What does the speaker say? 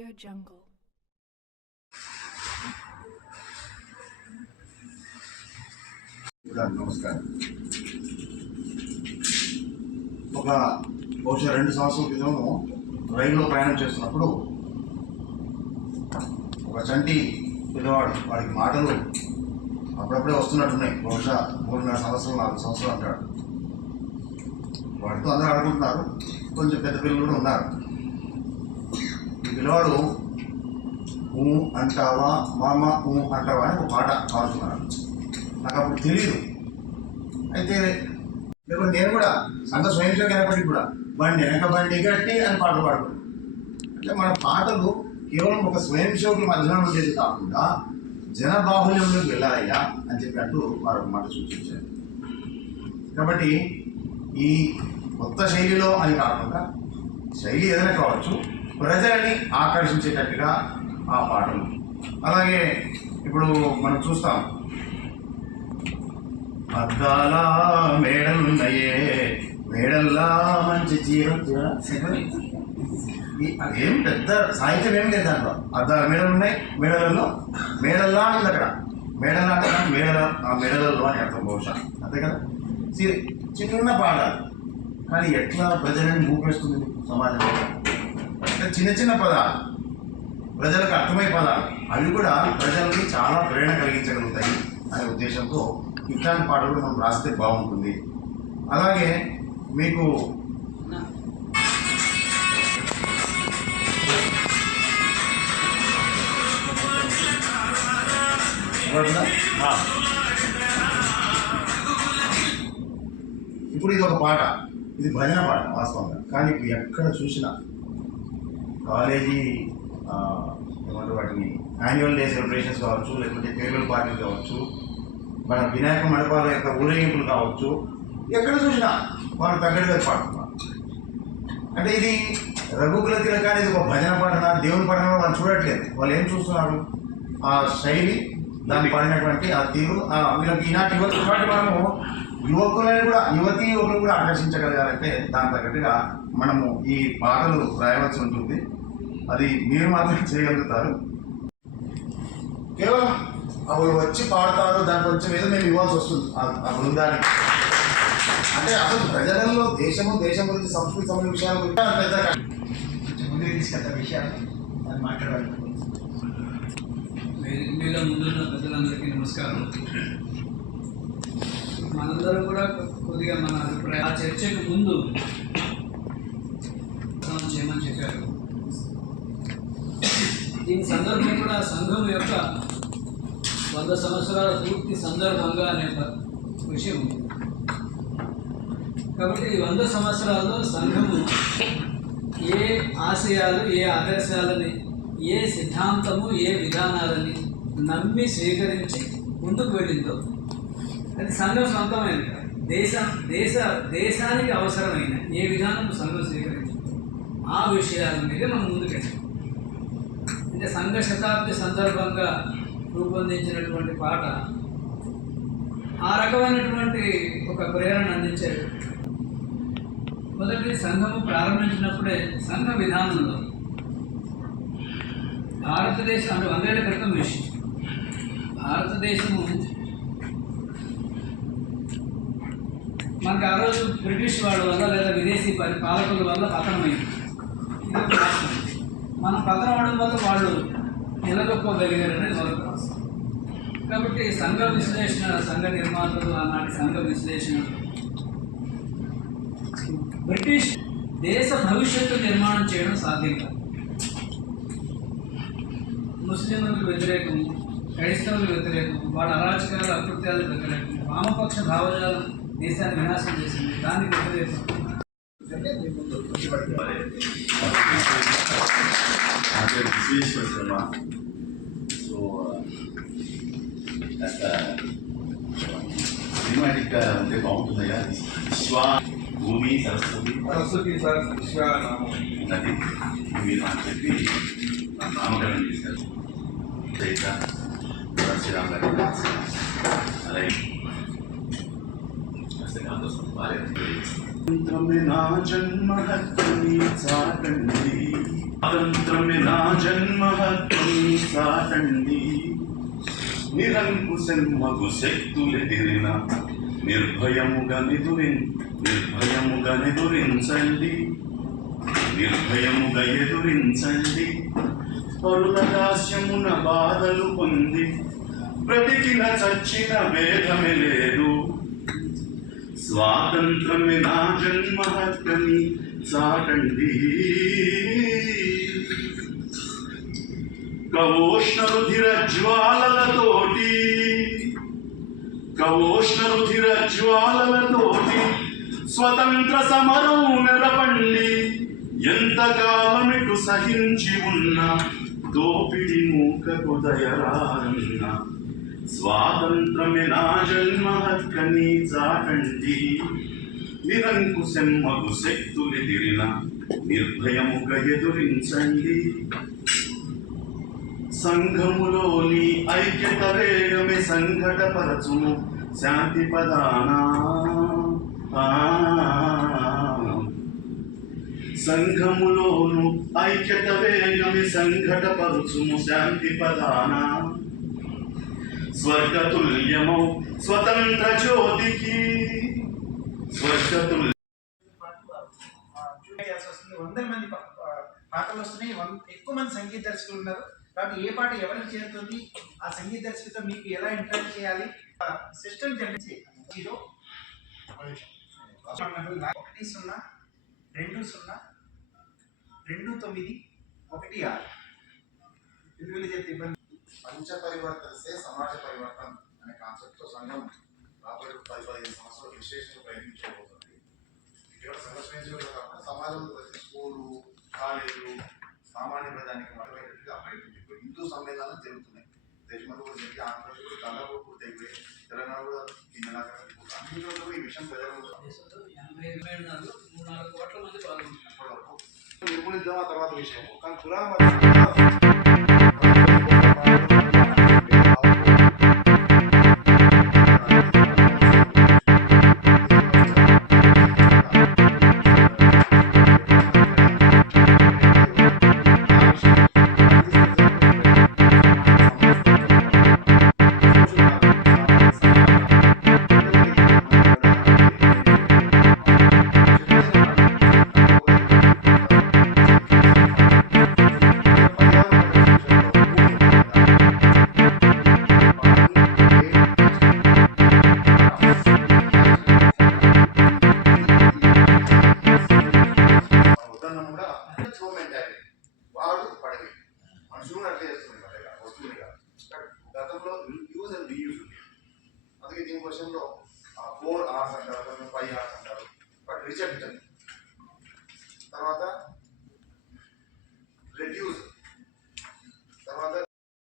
AudioJungle. నమస్కారం. బహుశా 2 సంవత్సరాల క్రితము రైల్లో ప్రయాణం చేస్తున్నప్పుడు ఒక చంటి పిల్లవాడు, వాడికి మాటలు అప్పుడప్పుడే వస్తున్నట్టున్నాయి. బహుశా 3.5 సంవత్సరాలు 4 సంవత్సరాలు అంటాడు. వాడితో అందరూ ఆడుకుంటున్నారు. కొంచెం పెద్ద పిల్లలు కూడా ఉన్నారు. ఈ పిల్లవాడు ఊ అంటావా మామ ఊ అంటావా అని ఒక పాట పాడుతున్నాడు. నాకు అప్పుడు తెలియదు. అయితే నేను కూడా సంఘ స్వయం సేవకు అయినప్పటికీ కూడా బండి వెనక బండి గట్టి అని పాటలు పాడుతున్నాను. అంటే మన పాటలు కేవలం ఒక స్వయం సేవకుల మధ్యాహ్నం ఉండేది కాకుండా జనబాహుల్యంలోకి వెళ్ళాలయ్యా అని చెప్పి అంటూ వారు మాట సూచించారు. కాబట్టి ఈ కొత్త శైలిలో అని కాకుండా శైలి ఏదైనా కావచ్చు, ప్రజలని ఆకర్షించేటట్టుగా ఆ పాటలు. అలాగే ఇప్పుడు మనం చూస్తాం, అద్దాల మేడలున్నాయే మేడల్లా మంచి చీర. అదేం పెద్ద సాహిత్యం ఏమి లేదు దాంట్లో. అద్దాల మేడలు ఉన్నాయి, మేడలలో మేడల్లా ఉంది. అక్కడ మేడల్లా అంటే ఆ మేడలలో అని అర్థం బహుశా, అంతే కదా. చిన్న పాఠాలు, కానీ ఎట్లా ప్రజలను మూపేస్తుంది సమాజంలో. అంటే చిన్న చిన్న పదాలు, ప్రజలకు అర్థమయ్యే పదాలు, అవి కూడా ప్రజలకి చాలా ప్రేరణ కలిగించగలుగుతాయి అనే ఉద్దేశంతో ఇట్లాంటి పాటలు కూడా మనం రాస్తే బాగుంటుంది. అలాగే మీకు ఇప్పుడు ఇది ఒక పాట, ఇది భజన పాట వాస్తవంగా. కానీ ఇప్పుడు ఎక్కడ చూసినా కాలేజీ ఏమంటారు వాటిని యాన్యువల్ డే సెలబ్రేషన్స్ కావచ్చు, లేకపోతే ఫేర్వెల్ పార్టీలు కావచ్చు, మన వినాయక మండపాల యొక్క ఊరేగింపులు కావచ్చు, ఎక్కడ చూసినా వాళ్ళు తగ్గట్టుగా పాడుతున్నారు. అంటే ఇది రఘుకుల తిలక అనేది ఒక భజన పాటన, దేవుని పాటన వాళ్ళు చూడట్లేదు. వాళ్ళు ఏం చూస్తున్నారు? ఆ శైలి, దాన్ని పాడినటువంటి ఆ తీరు. వీళ్ళకి ఈనాటి యువత పాటు మనము యువకులని కూడా, యువతీ యువకులు కూడా ఆకర్షించగలగాలంటే దాని తగ్గట్టుగా మనము ఈ పాటలు రాయవలసి ఉంటుంది. అది మీరు మాత్రమే చేయగలుగుతారు. కేవలం వాళ్ళు వచ్చి పాడతారు, దాని కొంచెం ఏదో మేము ఇవ్వాల్సి వస్తుంది ఆ బృందానికి. అంటే అసలు ప్రజలలో దేశం గురించి, సంస్కృతి సంబంధించిన విషయాల గురించి పెద్ద ముందుకు తీసుకెళ్తా విషయాలు అది మాట్లాడాలి. మీద ముందున్న పెద్దలందరికీ నమస్కారం. మనందరం కూడా కొద్దిగా మన అభిప్రాయం ఆ చర్చకు ముందు చేయమని చెప్పారు. దీని సందర్భం కూడా సంఘం యొక్క 100 సంవత్సరాల పూర్తి సందర్భంగా అనే విషయం ఉంది. కాబట్టి 100 సంవత్సరాల్లో సంఘము ఏ ఆశయాలు, ఏ ఆదర్శాలని, ఏ సిద్ధాంతము, ఏ విధానాలని నమ్మి స్వీకరించి ముందుకు వెళ్ళిందో అది సంఘం సొంతమైనది. దేశానికి అవసరమైన ఏ విధానం సంఘం స్వీకరించిందో ఆ విషయాల మీద మనం ముందుకెళ్ళాం. అంటే సంఘ శతాబ్ది సందర్భంగా రూపొందించినటువంటి పాట ఆ రకమైనటువంటి ఒక ప్రేరణ అందించారు. మొదటి సంఘము ప్రారంభించినప్పుడే సంఘ విధానంలో భారతదేశం అంటే 100 ఏళ్ల క్రితం విషయం. భారతదేశము మనకు ఆ రోజు బ్రిటిష్ వాళ్ళ వల్ల లేదా విదేశీ పాలకుల వల్ల పతనమైంది. ఇది రాష్ట్రం. మనం పతనం అవడం వల్ల వాళ్ళు నిలదొక్కోగలిగారనేది మొదటి రాష్ట్రం. కాబట్టి సంఘ విశ్లేషణ, సంఘ నిర్మాతలు ఆనాటి సంఘ విశ్లేషణ బ్రిటిష్ దేశ భవిష్యత్తు నిర్మాణం చేయడం సాధ్యం కాదు. ముస్లింలకు వ్యతిరేకం, క్రైస్తవులకు వ్యతిరేకం, వాళ్ళ అరాచకాల అకృత్యాలకు వ్యతిరేకం, వామపక్ష భావజాలం దేశాన్ని వినాశనం చేసింది. దానికి వ్యతిరేకం సినిమాటిక్గా ఉంటే బాగుంటుందయ్యా. విశ్వ భూమి సరస్వతి నది మీరు అని చెప్పి నామకరణం చేశారు. శ్రీరామ్ గారి అలాగే బాగా స్వాతంత్రమే నా జన్మ హక్కుని చాటండి, స్వాతంత్రమే నా జన్మ హక్కుని చాటండి. నిరంకుశమగు శక్తులెదిరిన నిర్భయముగా ఎదురించండి, నిర్భయముగా ఎదురించండి. పరుల దాస్యమున బాధలు పొంది బ్రతికిన చచ్చిన భేదమే లేదు. స్వాతంత్రమే నా జన్మ హక్కని చాటండి. కవోష్ణ రుధిర జ్వాలలతోటి స్వతంత్ర సమరం నెరపండి. ఎంతకాలమిటు సహించి ఉన్న దోపిడి మూకకు దయరారన్న. స్వాతంత్రమే నా జన్మ హక్కని చాటండి. నిరంకుశమగు శక్తులెదిరిన నిర్భయముగా ఎదురించండి. సంఘములోని ఐక్యత వేగమే సంఘటపరచును శాంతి పదానా. సంఘములోను ఐక్యత వేగమే సంఘటపరచును శాంతి పదానా. స్వర్గతుల్యమౌ స్వతంత్ర జ్యోతికి స్వర్గతుల్య చేయాల్సి వస్తుంది. 100 మంది పాటలు వస్తున్నాయి, ఎక్కువ మంది సంగీత దర్శకులు ఉన్నారు. కాబట్టి ఏ పాట ఎవరికి చేరుతుంది, ఆ సంగీత దర్శకులతో మీకు ఎలా ఇంటరాక్ట్ చేయాలి, సిస్టమ్ జనరేట్ చేయాలి. 0 1 0 2 0 2 9 1 6 తెలుగులో చెప్తే ఇబ్బంది. పంచ పరివర్తనసే సమాజ పరివర్తన అనే కాన్సెప్ట్తో సంఘం రాబోయే 10-15 సంవత్సరాలు విశేషంగా ప్రయత్నించబోతుంది. కేవలం సంఘ స్నేహితులు కాకుండా సమాజంలో ప్రతి స్కూలు, కాలేజీలు, సామాన్య ప్రజానికి అర్థమయ్యేట్టుగా ప్రయత్నించారు. హిందూ సమ్మేళనాలు జరుగుతున్నాయి. దేశంలో కూడా జరిగి ఆంధ్రప్రదేశ్ కూడా దాదాపు పూర్తి అయిపోయి, తెలంగాణ కూడా అన్నింటిలో కూడా ఈ విషయం ప్రజలు 3-4 కోట్ల మంది పాల్గొంటున్నారు. నిర్మూలిద్దాం ఆ తర్వాత విషయం. కానీ పురాణ వాడు పడవి మనుషులు కూడా అట్లా చేస్తుంది వస్తుంది కదా. గతంలో యూజ్ అండ్ రీయూజ్ ఉంది. అందుకే దీని క్వశ్చన్లో 4 hours అంటారు, 5 hours అంటారు. బట్ రీసెంట్ తర్వాత